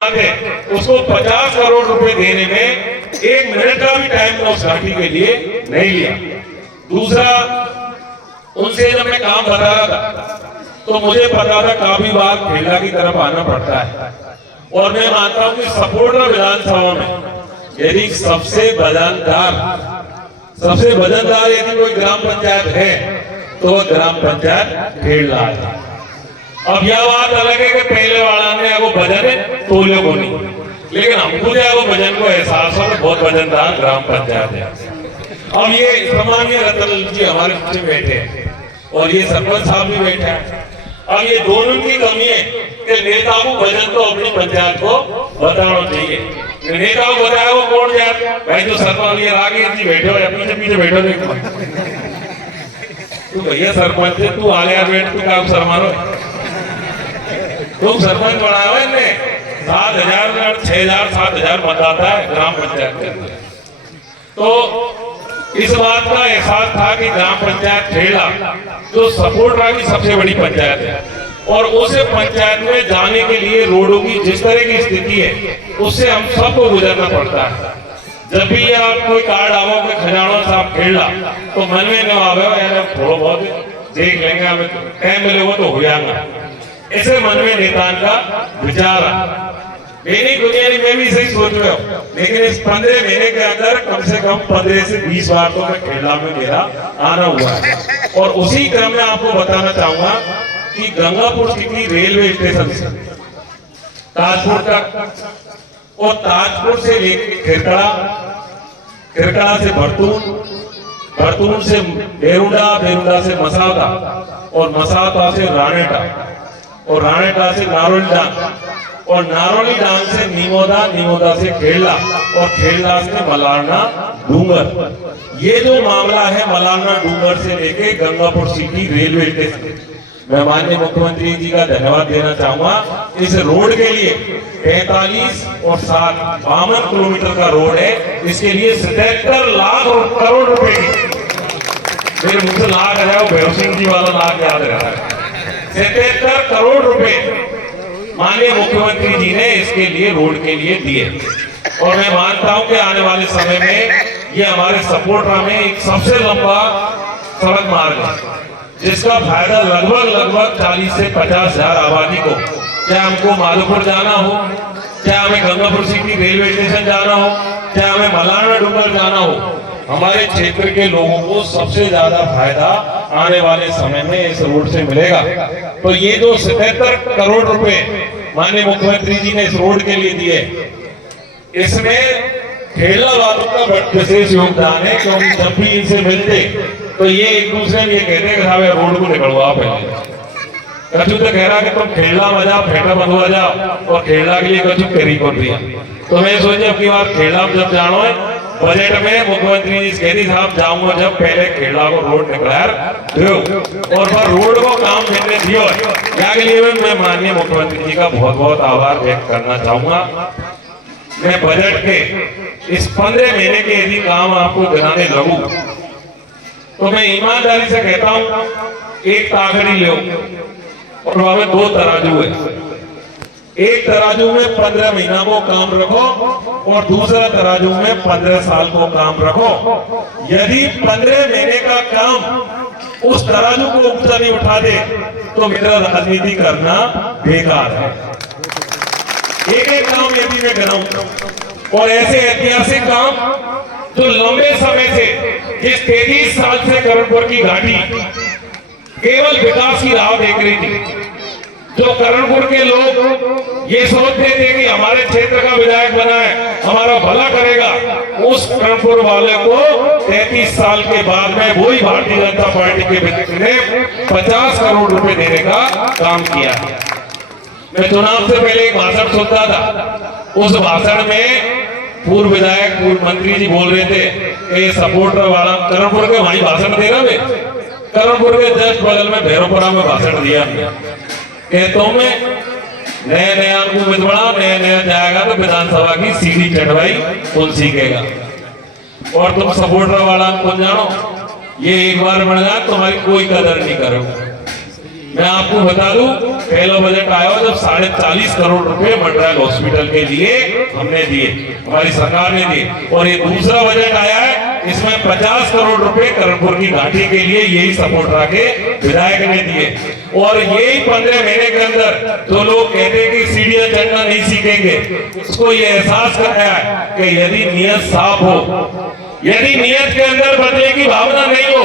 उसको 50 करोड़ रुपए देने में 1 मिनट का भी टाइम उस घाटी के लिए नहीं लिया। दूसरा, उनसे जब मैं काम बता रहा था तो मुझे पता था काफी बार खेला की तरफ आना पड़ता है, और मैं मानता हूं कि सपोर्टर विधानसभा में यदि सबसे वजनदार यदि कोई ग्राम पंचायत है तो वह ग्राम पंचायत खेड़ा है। अब यह बात अलग है कि पहले वाला ने वो वजन तोले को नहीं, लेकिन हमको जो है वो वजन को एहसास हो तो बहुत वजनदार ग्राम पंचायत है। अब ये सामान्य रतन जी हमारे पीछे बैठे हैं और ये सरपंच साहब भी बैठे हैं। अब ये दोनों की कमी है कि नेता को वजन तो अपनी पंचायत को बताना चाहिए। नेता को बताया वो कौन जाए भाई, जो सरपंच ये आगे जी बैठे हो या पीछे पीछे बैठो, देखो तू भैया सरपंच है, तू आगे बैठ, तू काम शर्मानो, तुम सरपंच बनाया है ने 7,000 6,000 7,000 मतदाता है ग्राम पंचायत के अंदर। तो इस बात का एहसास था कि ग्राम पंचायत खेड़ा जो सपोर्टरा की सबसे बड़ी पंचायत है, और उसे पंचायत में जाने के लिए रोडों की जिस तरह की स्थिति है उससे हम सबको गुजरना पड़ता है। जब भी आप कोई कार्ड आओ के खजाना साहब खेड़ा तो मन में न आवे यार थोड़ा बहुत देख लेंगे, हमें टाइम मिलेगा तो हो जाएगा, ऐसे मन में नेता का विचार है। मेरी दुनिया में भी सही सोच रहे हो, लेकिन इस 15 महीने के अंदर कम से कम 15 से 20 बार तो मैं खेड़ा में मेरा आना हुआ है। और उसी क्रम में आपको बताना चाहूंगा कि गंगापुर सिटी रेलवे स्टेशन से ताजपुर तक और ताजपुर से लेकर खिरकड़ा से भरतून से बेरुंडा से मसादा और मसादा से रानेटा और रानेटा से नारोली डांग और नारोली डांग से नीमोदा से खेड़ा और खेड़ा से मलारना डूंगर। ये जो मामला है मलारना डूंगर से लेके गंगापुर सिटी रेलवे स्टेशन, मैं माननीय मुख्यमंत्री जी का धन्यवाद देना चाहूंगा। इस रोड के लिए 45 और 7 52 किलोमीटर का रोड है, इसके लिए 77 लाख करोड़ रुपए की, मेरे मुंह से लाख है वो भैरव सिंह जी वाला लाख याद रहा है, 77 करोड़ रुपए माननीय मुख्यमंत्री जी ने इसके लिए रोड के लिए दिए। और मैं मानता हूं कि आने वाले समय में ये हमारे सपोर्टरा में एक सबसे लंबा सड़क मार्ग है, जिसका फायदा लगभग 40 से 50 हजार आबादी को, चाहे हमको माधोपुर जाना हो, चाहे हमें गंगापुर सिटी रेलवे स्टेशन जाना हो, चाहे हमें मलारना डूंगर जाना हो, हमारे क्षेत्र के लोगों को सबसे ज्यादा फायदा आने वाले समय में इस रोड से मिलेगा। तो ये जो 77 करोड़ रुपए माननीय मुख्यमंत्री जी ने इस रोड के लिए दिए, इसमें खेड़ा वालों का विशेष योगदान है, क्योंकि जब भी इनसे मिलते तो ये एक दूसरे में ये कहते कि साहब रोड को निकलवा पहले। कछु तो कह रहा कि तुम खेड़ा में जाओ, फेटा बंधवा जाओ, और खेड़ा के लिए कछु करी कर दिया। तो मैं सोचे अब की बार खेड़ा में जब जाना है, बजट में मुख्यमंत्री जी कहती साहब जाऊंगा जब पहले खेड़ा को रोड निकला दो, और फिर रोड को काम करने दियो, क्या के लिए मैं माननीय मुख्यमंत्री जी का बहुत बहुत आभार व्यक्त करना चाहूंगा। मैं बजट के इस 15 महीने के यदि काम आपको गिनाने लगूं तो मैं ईमानदारी से कहता हूं, एक ताकड़ी लो और वहां में 2 तराजू है, एक तराजू में 15 महीना को काम रखो और दूसरा तराजू में 15 साल को काम रखो। यदि 15 महीने का काम उस तराजू को ऊंचा नहीं उठा दे तो मेरा राजनीति करना बेकार है। एक काम यदि मैं गिनाऊं, और ऐसे ऐतिहासिक काम जो लंबे समय से, जिस 33 साल से करणपुर की घाटी केवल विकास की राह देख रही थी, जो करणपुर के लोग ये सोचते थे कि हमारे क्षेत्र का विधायक बना है हमारा भला करेगा, उस करणपुर वाले को 33 साल के बाद में वही भारतीय जनता पार्टी के व्यक्ति ने 50 करोड़ रुपए देने का काम किया। मैं चुनाव से पहले एक भाषण सुनता था, उस भाषण में पूर्व विधायक पूर्व मंत्री जी बोल रहे थे कि सपोर्टर वाला करणपुर के वहीं भाषण दे रहा है, करणपुर के जस्ट बगल में भैरवपुरा में भाषण दिया कि तुम्हें नया उम्मीदवार नया जाएगा तो विधानसभा की सीधी चढ़वाई कौन सीखेगा, और तुम सपोर्टर वाला कौन जानो, ये एक बार बढ़ जाए तुम्हारी कोई कदर नहीं करोगे। मैं आपको बता दूं, पहला बजट आया जब 40.5 करोड़ रुपए मंडरायल हॉस्पिटल के लिए हमने दिए, हमारी सरकार ने दिए। और ये दूसरा बजट आया है, इसमें 50 करोड़ रुपए करणपुर की घाटी के लिए यही सपोर्ट रखे विधायक ने दिए। और यही 15 महीने के अंदर जो लोग कहते हैं कि सीढ़ियां चढ़ना नहीं सीखेंगे, उसको ये एहसास कराया है कि यदि नियत साफ हो, यदि नियत के अंदर बदले की भावना नहीं हो,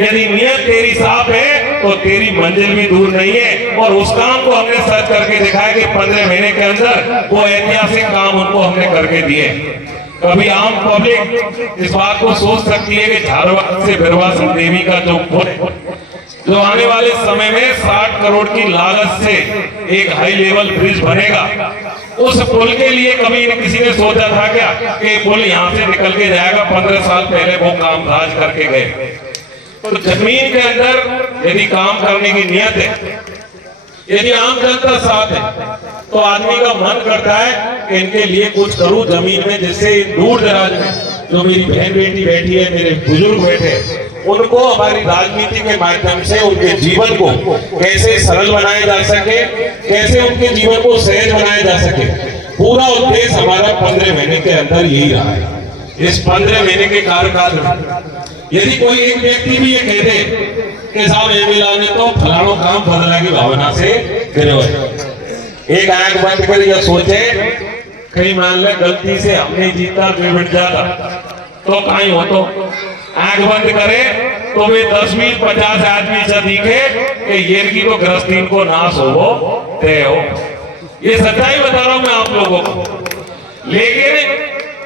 यदि नियत तेरी साफ है तो तेरी मंजिल भी दूर नहीं है। और उस काम को हमने सर्च करके दिखाया कि 15 महीने के अंदर वो ऐतिहासिक काम उनको हमने करके दिए। कभी आम पब्लिक इस बात को सोच सकती है कि झारवाड़ से बिरवा देवी का जो पुल जो आने वाले समय में 60 करोड़ की लागत से एक हाई लेवल ब्रिज बनेगा, उस पुल के लिए कभी किसी ने सोचा था क्या कि पुल यहाँ से निकल के जाएगा? 15 साल पहले वो काम काज करके गए। तो जमीन के अंदर यदि काम करने की नियत है, यदि आम जनता साथ है, तो आदमी का मन करता है कि इनके लिए कुछ करूं जमीन में, जिससे दूर दराज में जो मेरी बहन बेटी बैठी है, मेरे बुजुर्ग बैठे, उनको हमारी राजनीति के माध्यम से उनके जीवन को कैसे सरल बनाया जा सके, कैसे उनके जीवन को सहज बनाया जा सके। पूरा उद्देश्य हमारा 15 महीने के अंदर यही रहा है। इस 15 महीने के कार्यकाल में यदि कोई एक व्यक्ति भी ये कह दे कि साहब एमएलए ने तो फलानो काम बदला की भावना से करे हुए, एक आंख बंद कर यह सोचे कहीं मान ले गलती से हमने जीता मिट जाता तो कहीं हो, तो आंख बंद करे तो वे 10-20-50 आदमी से दिखे कि ये की तो गृहस्थी को नाश हो तय हो। ये सच्चाई बता रहा हूं मैं आप लोगों को। लेकिन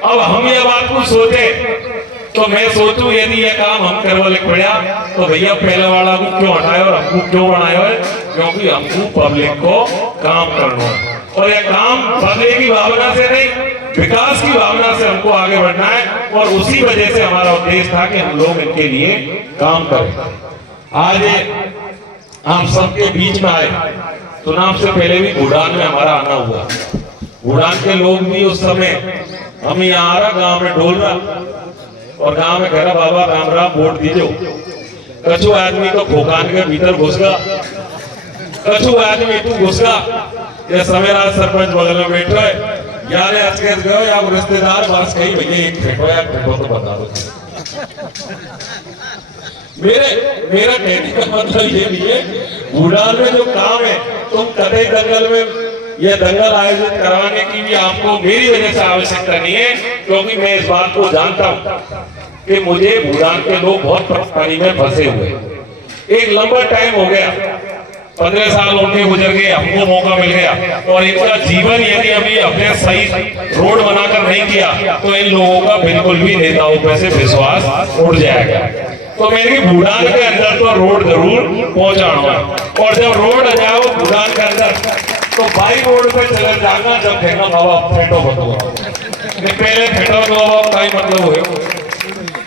अब हम ये बात को सोचे तो मैं सोचूं यदि ये काम हम करवा लिख पड़ा तो भैया पहले वाला को क्यों हटाए और हमको क्यों बनाए हुए? क्योंकि हमको पब्लिक को काम करना है, और ये काम बदले की भावना से नहीं, विकास की भावना से हमको आगे बढ़ना है। और उसी वजह से हमारा उद्देश्य था कि हम लोग इनके लिए काम करें। आज आप सबके बीच में आए, चुनाव से पहले भी भूटान में हमारा आना हुआ। भूटान के लोग भी उस समय हम यहाँ आ रहा, गाँव में डोल रहा, और गांव में कह रहा बाबा राम राम वोट दीजो। कछु आदमी तो खोखान के भीतर घुस गया, कछु आदमी तू घुस गया। ये समेरा सरपंच बगल में बैठो है, यार आज के गयो या रिश्तेदार बस कहीं भैया एक फेंको या फेंको तो बता दो। मेरा कहने का मतलब ये नहीं है, भूटान में जो काम है तुम कतई दंगल में यह दंगल आयोजित करवाने की भी आपको मेरी वजह से आवश्यकता नहीं है, क्योंकि मैं इस बात को जानता हूं कि मुझे भूटान के लोग बहुत परेशानी में फंसे हुए। एक लंबा टाइम हो गया, 15 साल उनके गुजर गए, हमको मौका मिल गया, और इनका जीवन यदि अभी अपने सही रोड बनाकर नहीं किया तो इन लोगों का बिल्कुल भी नेताओं पर से विश्वास उड़ जाएगा। तो मेरे भूटान के अंदर तो रोड जरूर पहुंचाना, और जब रोड आ जाओ भूटान के अंदर तो बाई रोड पे चले जाना, जब फेंका बाबा फेंटो बताओ, पहले फेंटो तो बाबा का मतलब हुए।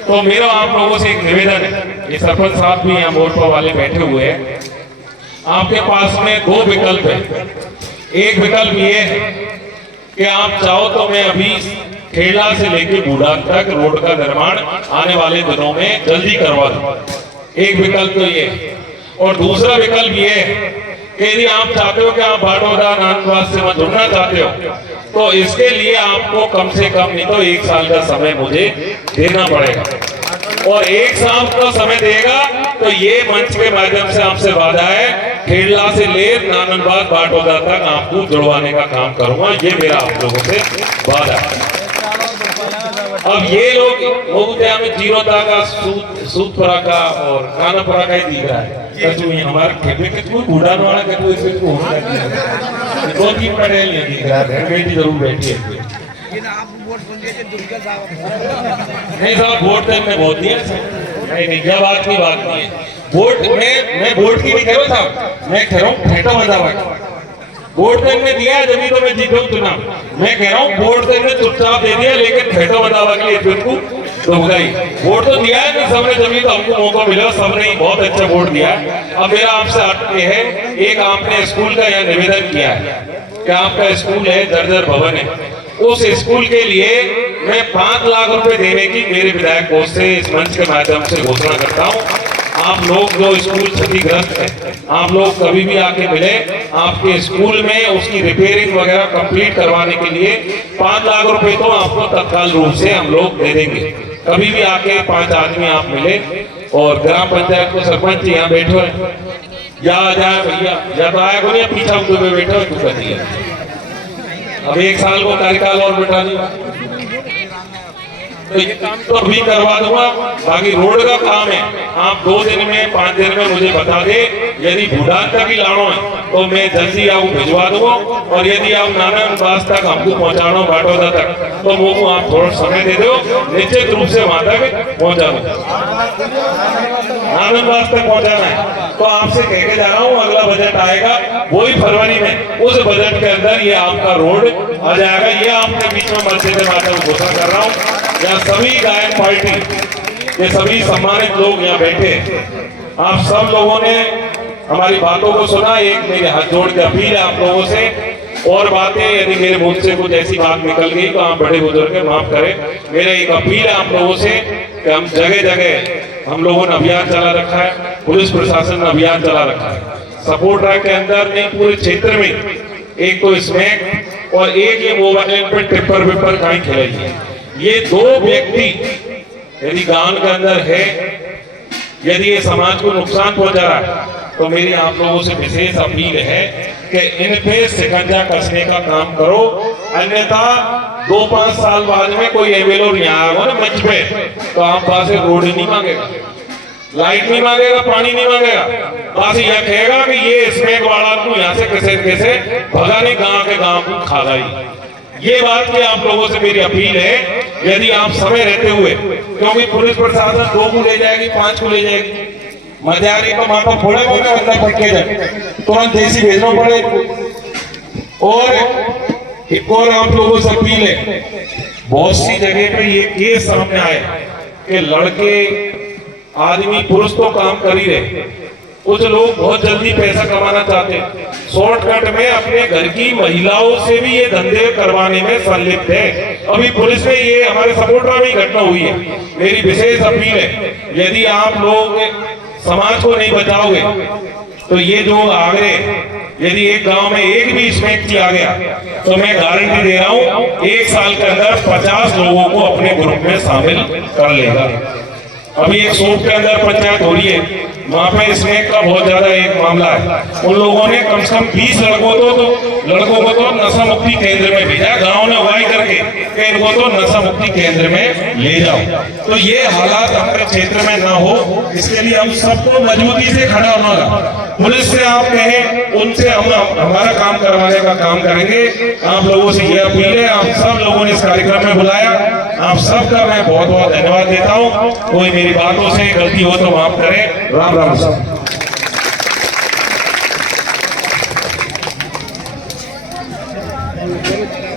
तो मेरा आप लोगों से एक निवेदन है, ये सरपंच साहब भी यहाँ मोर्चा वाले बैठे हुए हैं, आपके पास में 2 विकल्प है। एक विकल्प ये है कि आप चाहो तो मैं अभी खेड़ा से लेके भूटान तक रोड का निर्माण आने वाले दिनों में जल्दी करवा दूं, एक विकल्प तो ये। और दूसरा विकल्प ये है कि यदि आप चाहते हो कि आप बाटोदा नानवास से जुड़ना चाहते हो, तो इसके लिए आपको कम से कम नहीं तो 1 साल का समय मुझे देना पड़ेगा। और 1 साल का समय देगा तो ये मंच के माध्यम से आपसे वादा है, खेड़ला से ले नाननबाग बाटोदा तक आपको जुड़वाने का काम करूंगा, ये मेरा आप लोगों से वादा है। अब ये लोग हमें जीरोता का सूदपुरा का और खानापुरा का ही दिख रहा है, हमारा खेमे के कोई भूटान वाला के कोई इसमें को होने लगी है, 2-3 पटेल नहीं दिख रहा है, बेटी जरूर बैठी है। नहीं साहब वोट तो मैं बहुत दिया, नहीं क्या बात नहीं है वोट मैं वोट की नहीं कह रहा साहब, मैं कह रहा हूँ फेंटो बजावा वोट तो इनने दिया है जब तो मैं जीता हूँ चुनाव। मैं कह रहा हूँ वोट तो इनने चुपचाप दे दिया, लेकिन फेंटो बजावा के लिए तुमको तो होगा ही। वोट तो दिया है नहीं सबने, जब तो हमको मौका मिला, सबने बहुत अच्छा वोट दिया। अब मेरा आपसे आग्रह है, एक आपने स्कूल का यह निवेदन किया है कि आपका स्कूल है जर्जर भवन है, उस स्कूल के लिए मैं 5 लाख रुपए देने की मेरे विधायक कोष से इस मंच के माध्यम से घोषणा करता हूँ। आप लोग जो स्कूल क्षतिग्रस्त है, आप लोग कभी भी आके मिले, आपके स्कूल में उसकी रिपेयरिंग वगैरह कंप्लीट करवाने के लिए 5 लाख रुपए तो आपको तत्काल रूप से हम लोग दे देंगे। कभी भी आके 5 आदमी आप मिले, और ग्राम पंचायत को सरपंच यहाँ बैठो है, या आ जाए भैया, या तो आया को नहीं, पीछा में बैठो है, तू कर दिया। अब 1 साल को कार्यकाल और बैठा दिया, तो ये काम तो अभी करवा दूंगा। बाकी रोड का काम है, आप 2 दिन में 5 दिन में मुझे बता दे। यदि भूटान तक ही लाना है तो मैं जल्दी आपको भिजवा दूंगा, और यदि आप नारायणबास तक हमको पहुंचाना हो, बाटोदा तक, तो वो आप थोड़ा समय दे दो, निश्चित रूप से वहां तक पहुंचा दो। नारायणबास तक पहुंचाना है तो आपसे कह के जा रहा हूँ, अगला बजट आएगा वही फरवरी में, उस बजट के अंदर ये आपका रोड आ जाएगा। ये आपके बीच में मर्जी से बात घोषणा कर रहा हूँ। यहाँ सभी गायक पार्टी, ये सभी सम्मानित लोग यहाँ बैठे, आप सब लोगों ने हमारी बातों को सुना। एक मेरे हाथ जोड़ के अपील है आप लोगों से, और बातें यदि मेरे मुंह से कुछ ऐसी बात निकल गई तो आप बड़े बुजुर्ग माफ करें। मेरा एक अपील है आप लोगों से कि हम जगह जगह हम लोगों ने अभियान चला रखा है, पुलिस प्रशासन ने अभियान चला रखा है, सपोर्टरा के अंदर नहीं पूरे क्षेत्र में। एक तो स्मैक और एक ये मोबाइल पर टिप्पर विप्पर कहीं खिलाई है। ये 2 व्यक्ति यदि गांव के अंदर है, यदि ये समाज को नुकसान पहुंचा रहा है, तो मेरी आप लोगों से विशेष अपील है कि इन पे शिकंजा कसने का काम करो। अन्यथा 2-5 साल बाद में कोई एमएलए नहीं आएगा ना मंच पे, तो आप वहां से रोड नहीं मांगेगा, लाइट नहीं मांगेगा, पानी नहीं मांगेगा, बस यह कहेगा कि ये स्मैक वाला को यहाँ से कैसे भगा नहीं, गांव के गांव को खा गई। ये बात की आप लोगों से मेरी अपील है, यदि आप समय रहते हुए, क्योंकि पुलिस प्रशासन 2 को ले जाएगी, 5 को ले जाएगी, मध्यारी को माथा फोड़े होगा, अंदर पक्के जाए तुरंत देसी भेजना पड़े। और एक और आप लोगों से अपील है, बहुत सी जगह पे ये केस सामने आए कि लड़के आदमी पुरुष तो काम कर ही रहे, कुछ लोग बहुत जल्दी पैसा कमाना चाहते हैं, शॉर्टकट में अपने घर की महिलाओं से भी ये धंधे करवाने में संलिप्त है। अभी पुलिस में ये हमारे सपोर्टरा में घटना हुई है। मेरी विशेष अपील है, यदि आप लोग समाज को नहीं बचाओगे तो ये जो आगरे, यदि एक गांव में एक भी स्मैक किया गया तो मैं गारंटी दे रहा हूं 1 साल के अंदर 50 लोगों को अपने ग्रुप में शामिल कर लेगा। अभी एक सोप के अंदर पंचायत हो रही है, वहां पे स्मैक का बहुत ज्यादा एक मामला है। उन लोगों ने कम से कम 20 लड़कों को तो नशा मुक्ति केंद्र में भेजा, गांव ने अगुवाई करके कि इनको तो नशा मुक्ति केंद्र में ले जाओ। तो ये हालात हमारे क्षेत्र में ना हो, इसके लिए हम सबको मजबूती से खड़ा होना होगा। पुलिस से आप कहें, उनसे हम हमारा काम करवाने का काम करेंगे। आप लोगों से ये अपील है, आप सब लोगों ने इस कार्यक्रम में बुलाया, आप सबका मैं बहुत बहुत धन्यवाद देता हूँ। कोई मेरी बातों से गलती हो तो माफ करें। राम राम।